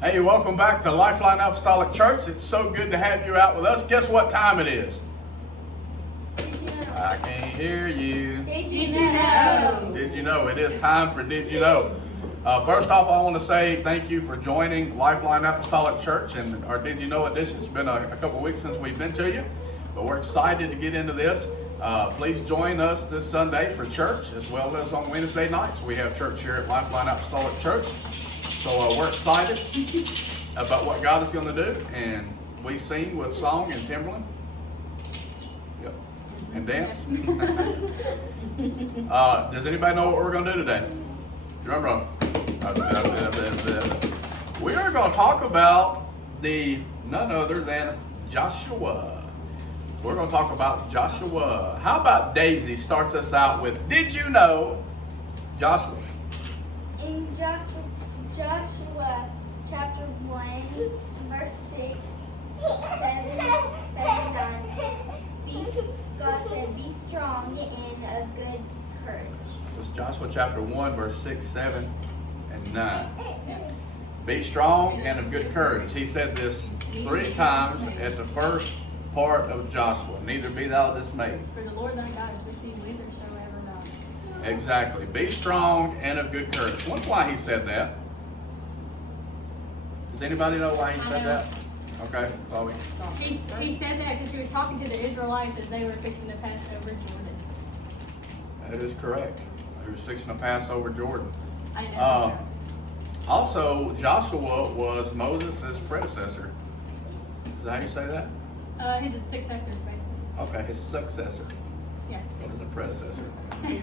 Hey, welcome back to Lifeline Apostolic Church. It's so good to have you out with us. Guess what time it is? Did you know? I can't hear you. Did you know? Did you know? It is time for Did You Know? First off, I want to say thank you for joining Lifeline Apostolic Church and our Did You Know edition. It's been a couple weeks since we've been to you, but we're excited to get into this. Please join us this Sunday for church as well as on Wednesday nights. We have church here at Lifeline Apostolic Church. So we're excited about what God is going to do, and we sing with song and Timberland. Yep. And dance. Does anybody know what we're going to do today? Do you remember? We are going to talk about none other than Joshua. We're going to talk about Joshua. How about Daisy starts us out with, did you know Joshua? In Joshua chapter 1, verse 6, 7, 9. God said, be strong and of good courage. It's Joshua chapter 1, verse 6, 7, and 9. Be strong and of good courage. He said this 3 times at the first part of Joshua. Neither be thou dismayed. For the Lord thy God is with thee whithersoever thou goest. Exactly. Be strong and of good courage. Wonder why he said that. Does anybody know why he said that? Okay, Chloe. He said that because he was talking to the Israelites as they were fixing to pass over Jordan. That is correct. They were fixing to pass over Jordan. I know. Also, Joshua was Moses' predecessor. Is that how you say that? He's a successor, basically. Okay, his successor. Yeah. What is a predecessor? Is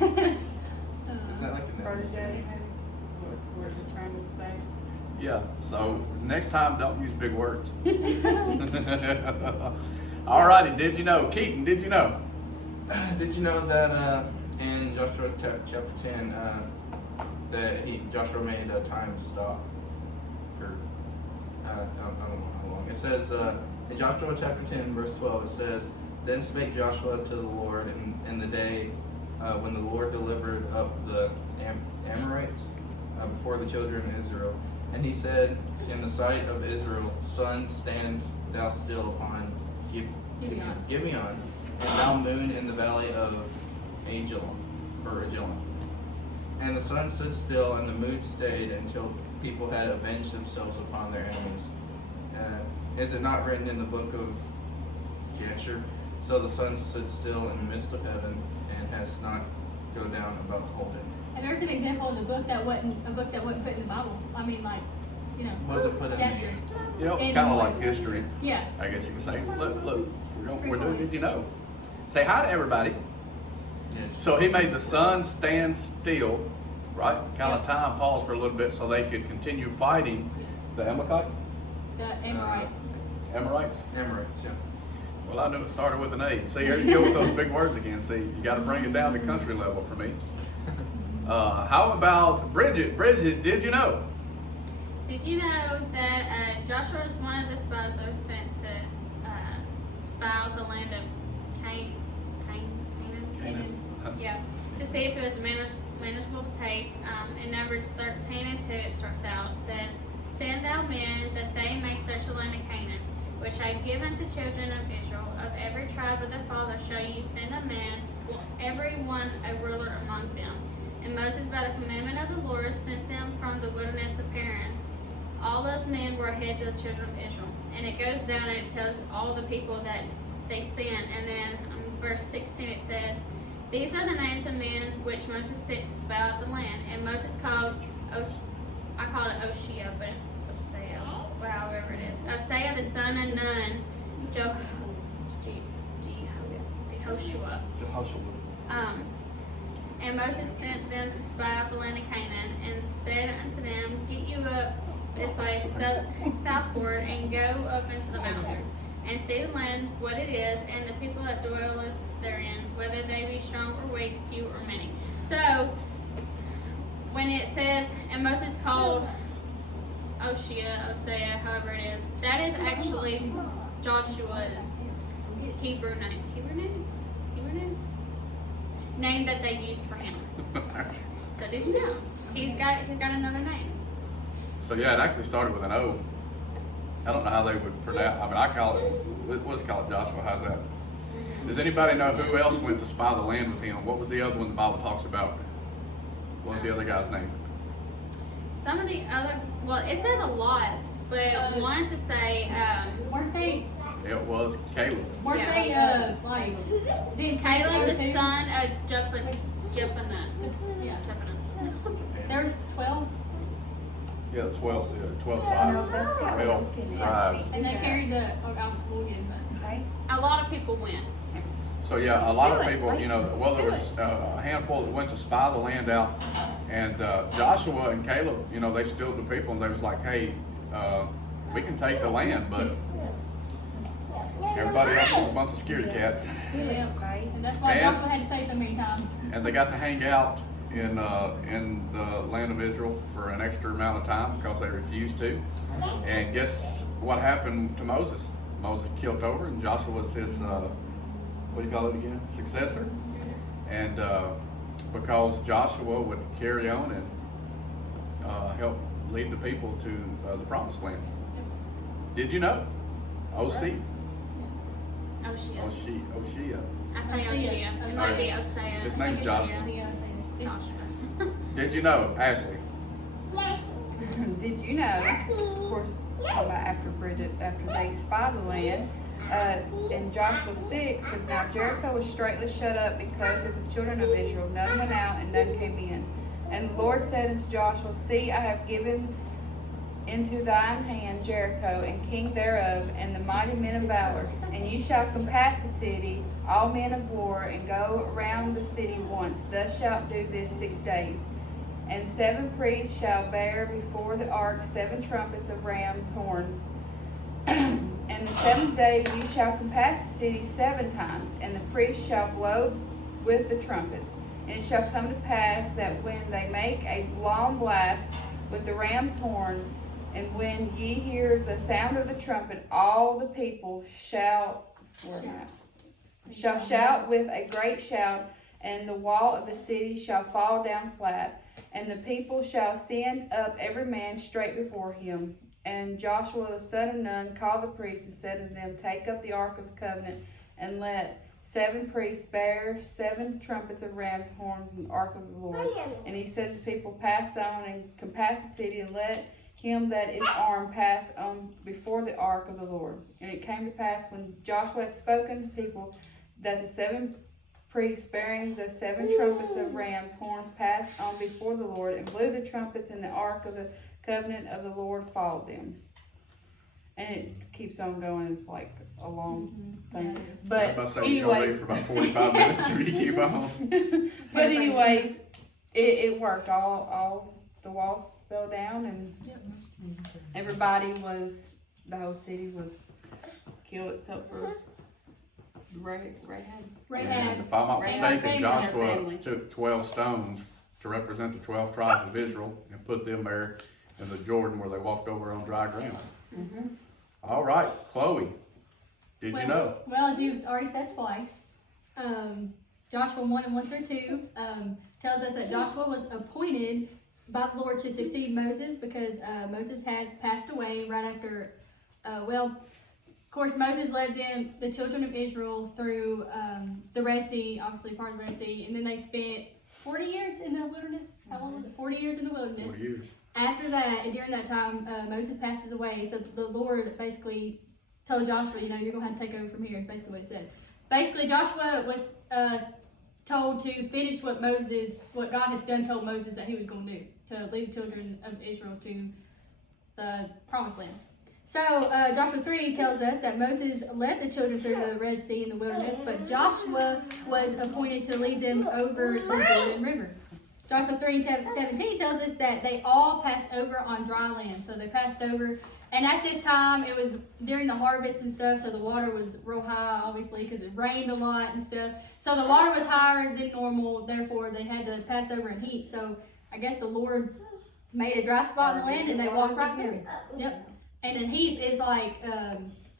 that like the Protege, what is it trying to say? Yeah, so next time don't use big words. All righty, did you know? Keaton, did you know? Did you know that in Joshua chapter 10 that Joshua made a time stop for I don't know how long. It says in Joshua chapter 10 verse 12 it says, then spake Joshua to the Lord in the day when the Lord delivered up the Amorites before the children of Israel. And he said, in the sight of Israel, sun, stand thou still upon Gibeon, and thou moon in the valley of Ajalon. And the sun stood still, and the moon stayed until people had avenged themselves upon their enemies. Is it not written in the book of Jasher? So the sun stood still in the midst of heaven, and has not go down about the whole day. And there's an example in the book that wasn't put in the Bible. I mean, like, Wasn't put in Jasher. You know, it's kind of like history. Yeah. I guess you can say, look, we're doing Did You Know? Say hi to everybody. Yes. So he made the sun stand still, right? Kind of time pause for a little bit so they could continue fighting the Amalekites? The Amorites. Amorites? Amorites, yeah. Well, I knew it started with an A. See, here you go with those big words again. See, you got to bring it down to country level for me. How about Bridget? Bridget, did you know? Did you know that Joshua was one of the spies that was sent to spy out the land of Canaan? Yeah, to see if it was manageable to take. In Numbers 13 and 2, it starts out, it says, stand thou men, that they may search the land of Canaan, which I give unto children of Israel. Of every tribe of their father shall ye send a man, every one a ruler among them. And Moses, by the commandment of the Lord, sent them from the wilderness of Paran. All those men were heads of the children of Israel. And it goes down and it tells all the people that they sent. And then verse 16 it says, these are the names of men which Moses sent to spy out the land. And Moses called, I call it Oshea, but Hosea, however it is. Hosea the son of Nun, Jehoshua. And Moses sent them to spy out the land of Canaan, and said unto them, get you up this way southward, and go up into the mountain, and see the land, what it is, and the people that dwell therein, whether they be strong or weak, few or many. So, when it says, and Moses called Hosea, however it is, that is actually Joshua's Hebrew name. Name that they used for him. So did you know? He's got another name. So yeah, it actually started with an O. I don't know how they would pronounce. I mean, I call it. We'll just call it Joshua. How's that? Does anybody know who else went to spy the land with him? What was the other one the Bible talks about? What was the other guy's name? Some of the other, well, it says a lot, but one to say, Weren't they, It was Caleb. weren't Yeah. they, like, didn't Caleb, the too? son of Jephunneh. Yeah. Jephunneh. There was 12, Yeah, 12 No, tribes. that's what we're 12 looking at. tribes. and they carried the, we'll get into that. Okay. A lot of people went. So yeah, a lot of people, you know, well, there was a handful that went to spy the land out, and Joshua and Caleb, you know, they stilled the people, and they was like, hey, we can take the land, but everybody else was a bunch of scaredy cats, Yeah. Okay. And that's why And- Joshua had to say so many times. and they got to hang out in the land of Israel for an extra amount of time because they refused to. And guess what happened to Moses? Moses killed over, and Joshua was his what do you call it again? Successor. And because Joshua would carry on and help lead the people to the promised land. Did you know? OC. Oshia. Oshia. I say Osea. Oshia. It might be Osea. His name's Joshua. Joshua. Did you know, Ashley? Did you know, of course, talking about after Bridget, after they spy the land, in Joshua 6 says, now Jericho was straightly shut up because of the children of Israel. None went out and none came in. And the Lord said unto Joshua, see, I have given into thine hand Jericho and king thereof, and the mighty men of valor. And you shall compass the city, all men of war, and go around the city once. Thus shalt do this 6 days. And 7 priests shall bear before the ark 7 trumpets of ram's horns. And the 7th day you shall compass the city 7 times, and the priests shall blow with the trumpets. And it shall come to pass that when they make a long blast with the ram's horn, and when ye hear the sound of the trumpet, all the people shall shout with a great shout, and the wall of the city shall fall down flat, and the people shall stand up every man straight before him. And Joshua the son of Nun called the priests and said unto them, take up the ark of the covenant, and let 7 priests bear 7 trumpets of ram's horns in the ark of the Lord. And he said to the people, pass on and compass the city, and let him that is armed pass on before the ark of the Lord. And it came to pass, when Joshua had spoken to the people, that the 7 priests bearing the 7 trumpets of ram's horns passed on before the Lord, and blew the trumpets, and the ark of the covenant of the Lord followed them. And it keeps on going. It's like a long thing. Yeah, it is. But I'm about to say you're gonna read anyways, for about 45 minutes if you keep on. but anyways, it worked. All the walls fell down, and everybody was, the whole city was killed except for Rahab. And Rahab. if I'm not Rahab mistaken, and her Joshua family. took 12 stones to represent the 12 tribes of Israel and put them there in the Jordan where they walked over on dry ground. Mm-hmm. All right, Chloe, did you know? Well, as you've already said twice, Joshua 1:1-2 tells us that Joshua was appointed by the Lord to succeed Moses because Moses had passed away right after, of course, Moses led the children of Israel through the Red Sea, obviously part of the Red Sea, and then they spent 40 years in the wilderness. How long was it? 40 years in the wilderness. 4 years. After that, and during that time, Moses passes away. So the Lord basically told Joshua, you're going to have to take over from here, is basically what it said. Basically, Joshua was told to finish what God had told Moses that he was going to do, to lead the children of Israel to the promised land. So Joshua 3 tells us that Moses led the children through the Red Sea in the wilderness, but Joshua was appointed to lead them over the Jordan River. Joshua 3:17 tells us that they all passed over on dry land. So they passed over, and at this time it was during the harvest and stuff, so the water was real high, obviously, because it rained a lot and stuff. So the water was higher than normal, therefore they had to pass over in heat. So I guess the Lord made a dry spot in the land, and they walked right through it. Yep. And a heap is like,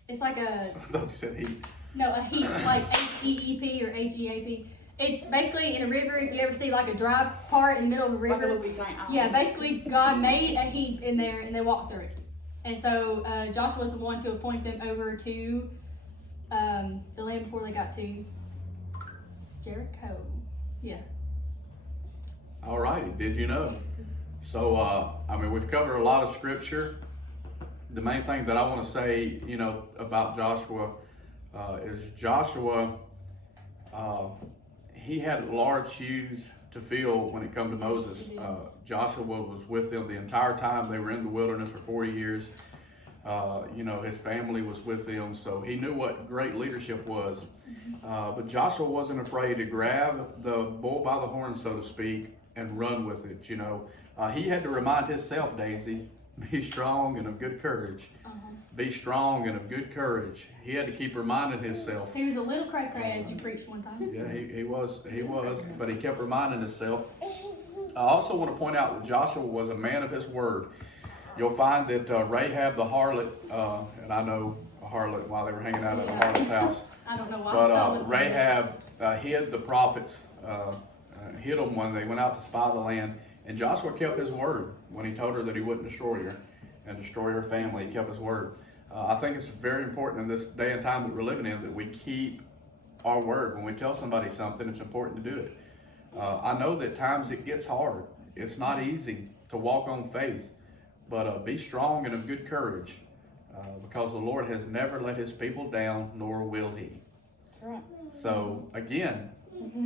it's like a, I thought you said heat. no, a heap, like Heep or HEAP. It's basically in a river. If you ever see like a dry part in the middle of a Like a river, little bit giant island. yeah, basically God made a heap in there and they walked through it. And so Joshua was the one to appoint them over to the land before they got to Jericho. Yeah. All righty, did you know? So, I mean, we've covered a lot of scripture. The main thing that I want to say, you know, about Joshua is Joshua, he had large shoes to fill when it comes to Moses. Joshua was with them the entire time. They were in the wilderness for 40 years. You know, his family was with them, so he knew what great leadership was. But Joshua wasn't afraid to grab the bull by the horn, so to speak, and run with it, you know. He had to remind himself, Daisy, be strong and of good courage. Be strong and of good courage. He had to keep reminding himself. He was a little cray cray as you preached one time. Yeah, he was, but he kept reminding himself. I also want to point out that Joshua was a man of his word. You'll find that Rahab the harlot, and I know a harlot while they were hanging out at the harlot's house, I don't know why. but Rahab hid the prophets, hid them when they went out to spy the land, and Joshua kept his word when he told her that he wouldn't destroy her and destroy her family. He kept his word. I think it's very important in this day and time that we're living in that we keep our word. When we tell somebody something, it's important to do it. I know that times it gets hard. It's not easy to walk on faith, but be strong and of good courage because the Lord has never let his people down, nor will he. Right. So again,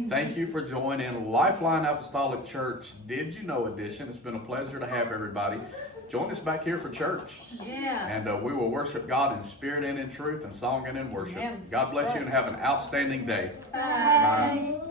thank you for joining Lifeline Apostolic Church Did You Know Edition. It's been a pleasure to have everybody. Join us back here for church. Yeah. And we will worship God in spirit and in truth and song and in worship. Amen. God bless you and have an outstanding day. Bye. Bye.